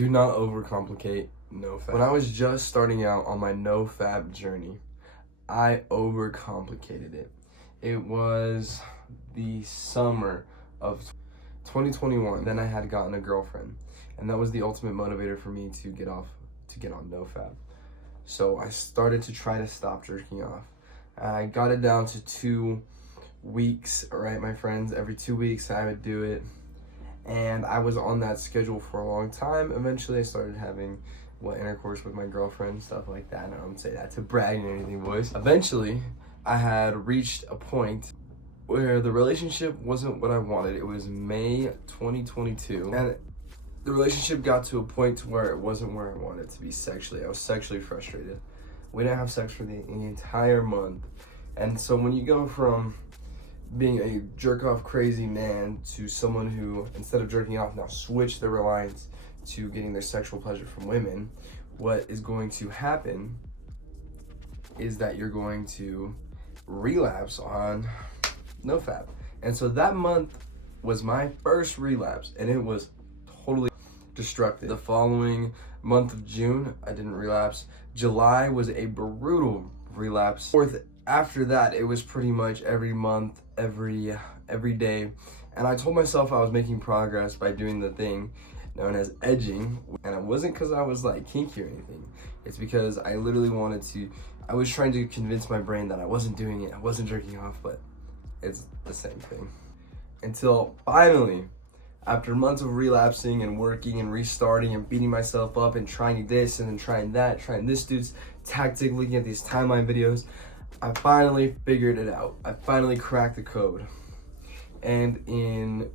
Do not overcomplicate NoFap. When I was just starting out on my NoFap journey, I overcomplicated it. It was the summer of 2021. Then I had gotten a girlfriend, and that was the ultimate motivator for me to get on NoFap. So I started to try to stop jerking off. I got it down to 2 weeks, all right, my friends. Every 2 weeks I would do it. And I was on that schedule for a long time. Eventually I started having intercourse with my girlfriend, stuff like that. And I don't say that to brag or anything, boys. Eventually I had reached a point where the relationship wasn't what I wanted. It was May 2022. And the relationship got to a point to where it wasn't where I wanted it to be sexually. I was sexually frustrated. We didn't have sex for the entire month. And so when you go from being a jerk-off crazy man to someone who, instead of jerking off, now switch their reliance to getting their sexual pleasure from women, what is going to happen is that you're going to relapse on NoFap. And so that month was my first relapse, and it was totally destructive. The following month of June, I didn't relapse. July was a brutal relapse. After that, it was pretty much every month, every day. And I told myself I was making progress by doing the thing known as edging. And it wasn't because I was like kinky or anything. It's because I literally I was trying to convince my brain that I wasn't doing it. I wasn't jerking off, but it's the same thing. Until finally, after months of relapsing and working and restarting and beating myself up and trying this and then trying that, trying this dude's tactic, looking at these timeline videos, I finally figured it out. I finally cracked the code. And in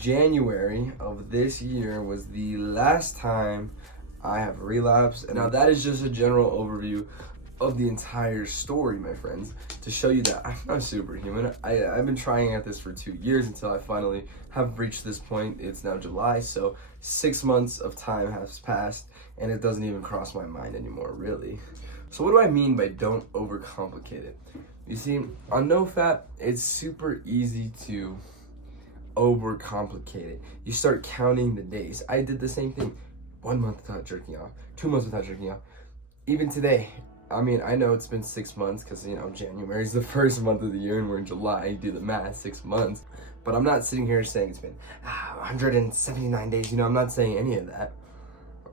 January of this year was the last time I have relapsed. And now that is just a general overview of the entire story, my friends, to show you that I'm not superhuman. I've been trying at this for 2 years until I finally have reached this point. It's now July, so 6 months of time has passed, and it doesn't even cross my mind anymore, really. So what do I mean by don't overcomplicate it? You see, on NoFap, it's super easy to overcomplicate it. You start counting the days. I did the same thing. 1 month without jerking off, 2 months without jerking off. Even today, I mean, I know it's been 6 months because, January is the first month of the year and we're in July. You do the math, 6 months. But I'm not sitting here saying it's been 179 days. I'm not saying any of that.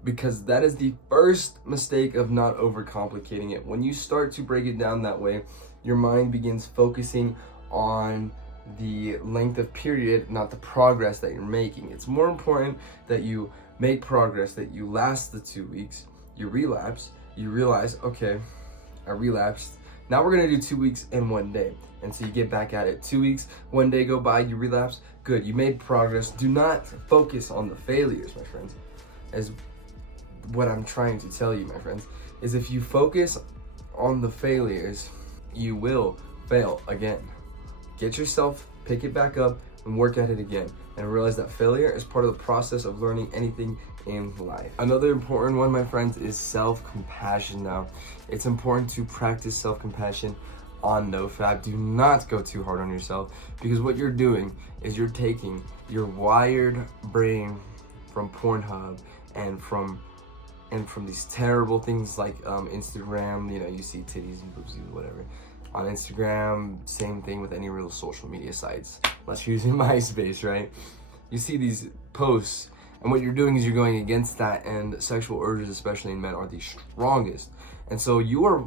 Because that is the first mistake of not overcomplicating it. When you start to break it down that way, your mind begins focusing on the length of period, not the progress that you're making. It's more important that you make progress, that you last the 2 weeks, you relapse, you realize, okay, I relapsed. Now we're gonna do 2 weeks and 1 day. And so you get back at it. 2 weeks, 1 day go by, you relapse, good, you made progress. Do not focus on the failures, my friends. As what I'm trying to tell you, my friends, is if you focus on the failures, you will fail again. Get yourself, pick it back up, and work at it again. And realize that failure is part of the process of learning anything in life. Another important one, my friends, is self-compassion now. It's important to practice self-compassion on NoFap. Do not go too hard on yourself, because what you're doing is you're taking your wired brain from Pornhub and from these terrible things like Instagram, you see titties and boobs, whatever. On Instagram, same thing with any real social media sites, unless you're using MySpace, right? You see these posts, and what you're doing is you're going against that, and sexual urges, especially in men, are the strongest. And so you are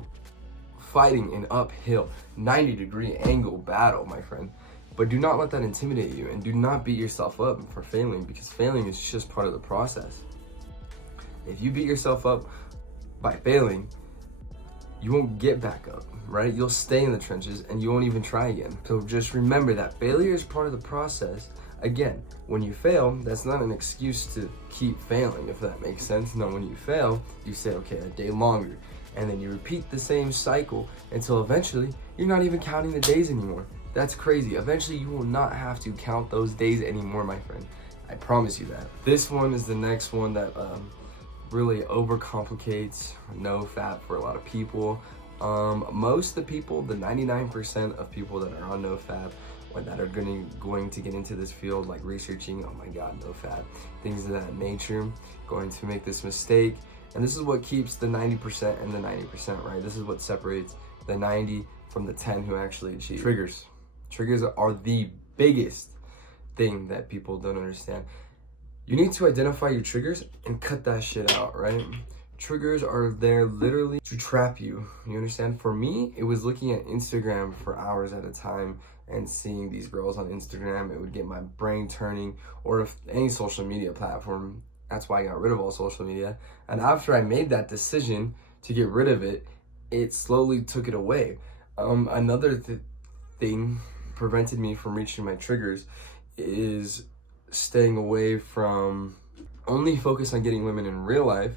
fighting an uphill 90-degree angle battle, my friend. But do not let that intimidate you, and do not beat yourself up for failing, because failing is just part of the process. If you beat yourself up by failing, you won't get back up, right? You'll stay in the trenches and you won't even try again. So just remember that failure is part of the process. Again, when you fail, that's not an excuse to keep failing, if that makes sense. No, when you fail, you say, okay, a day longer. And then you repeat the same cycle until eventually you're not even counting the days anymore. That's crazy. Eventually you will not have to count those days anymore, my friend. I promise you that. This one is the next one that really overcomplicates NoFap for a lot of people. Most of the people, the 99% of people that are on NoFap that are going to get into this field, like researching, oh my god, NoFap, things of that nature, going to make this mistake. And this is what keeps the 90% and the 90%, right? This is what separates the 90 from the 10 who actually achieve. Triggers. Triggers are the biggest thing that people don't understand. You need to identify your triggers and cut that shit out, right? Triggers are there literally to trap you. You understand? For me, it was looking at Instagram for hours at a time and seeing these girls on Instagram. It would get my brain turning, or if any social media platform. That's why I got rid of all social media. And after I made that decision to get rid of it, it slowly took it away. Another thing prevented me from reaching my triggers is staying away from only focus on getting women in real life.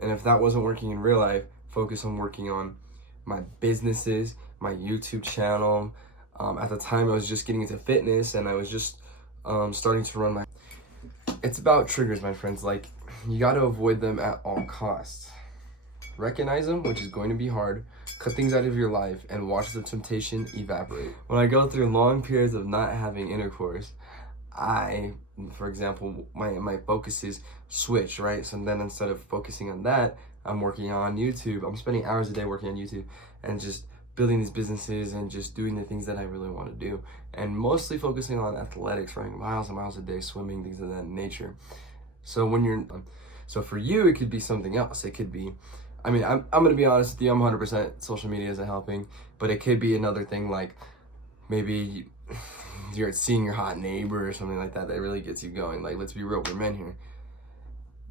And if that wasn't working in real life, focus on working on my businesses, my YouTube channel. At the time, I was just getting into fitness, and I was just starting to run my... It's about triggers, my friends. Like, you got to avoid them at all costs. Recognize them, which is going to be hard. Cut things out of your life and watch the temptation evaporate. When I go through long periods of not having intercourse, for example, my focuses switch, right? So then instead of focusing on that, I'm working on YouTube. I'm spending hours a day working on YouTube and just building these businesses and just doing the things that I really want to do. And mostly focusing on athletics, running miles and miles a day, swimming, things of that nature. So for you, it could be something else. It could be, I'm going to be honest with you, I'm 100% social media isn't helping, but it could be another thing, like maybe you're seeing your hot neighbor or something like that really gets you going. Like, let's be real, we're men here.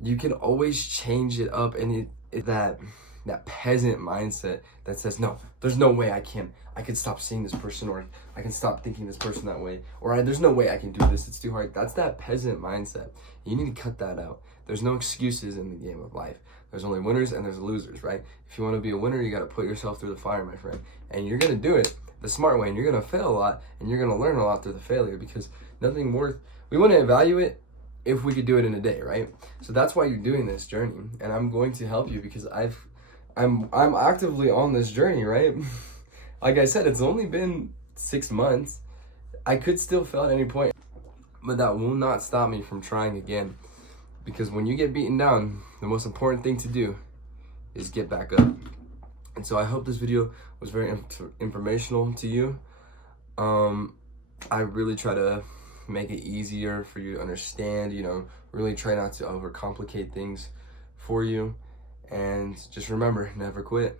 You can always change it up, and that peasant mindset that says, no, there's no way I can stop seeing this person, or I can stop thinking this person that way, or there's no way I can do this, it's too hard. That's that peasant mindset. You need to cut that out. There's no excuses in the game of life. There's only winners and there's losers, right? If you want to be a winner, you got to put yourself through the fire, my friend. And you're going to do it the smart way, and you're going to fail a lot, and you're going to learn a lot through the failure, because we want to evaluate if we could do it in a day, right? So that's why you're doing this journey, and I'm going to help you because I'm actively on this journey, right? Like I said, it's only been 6 months. I could still fail at any point, but that will not stop me from trying again. Because when you get beaten down, the most important thing to do is get back up. And so I hope this video was very informational to you. I really try to make it easier for you to understand, really try not to overcomplicate things for you. And just remember, never quit.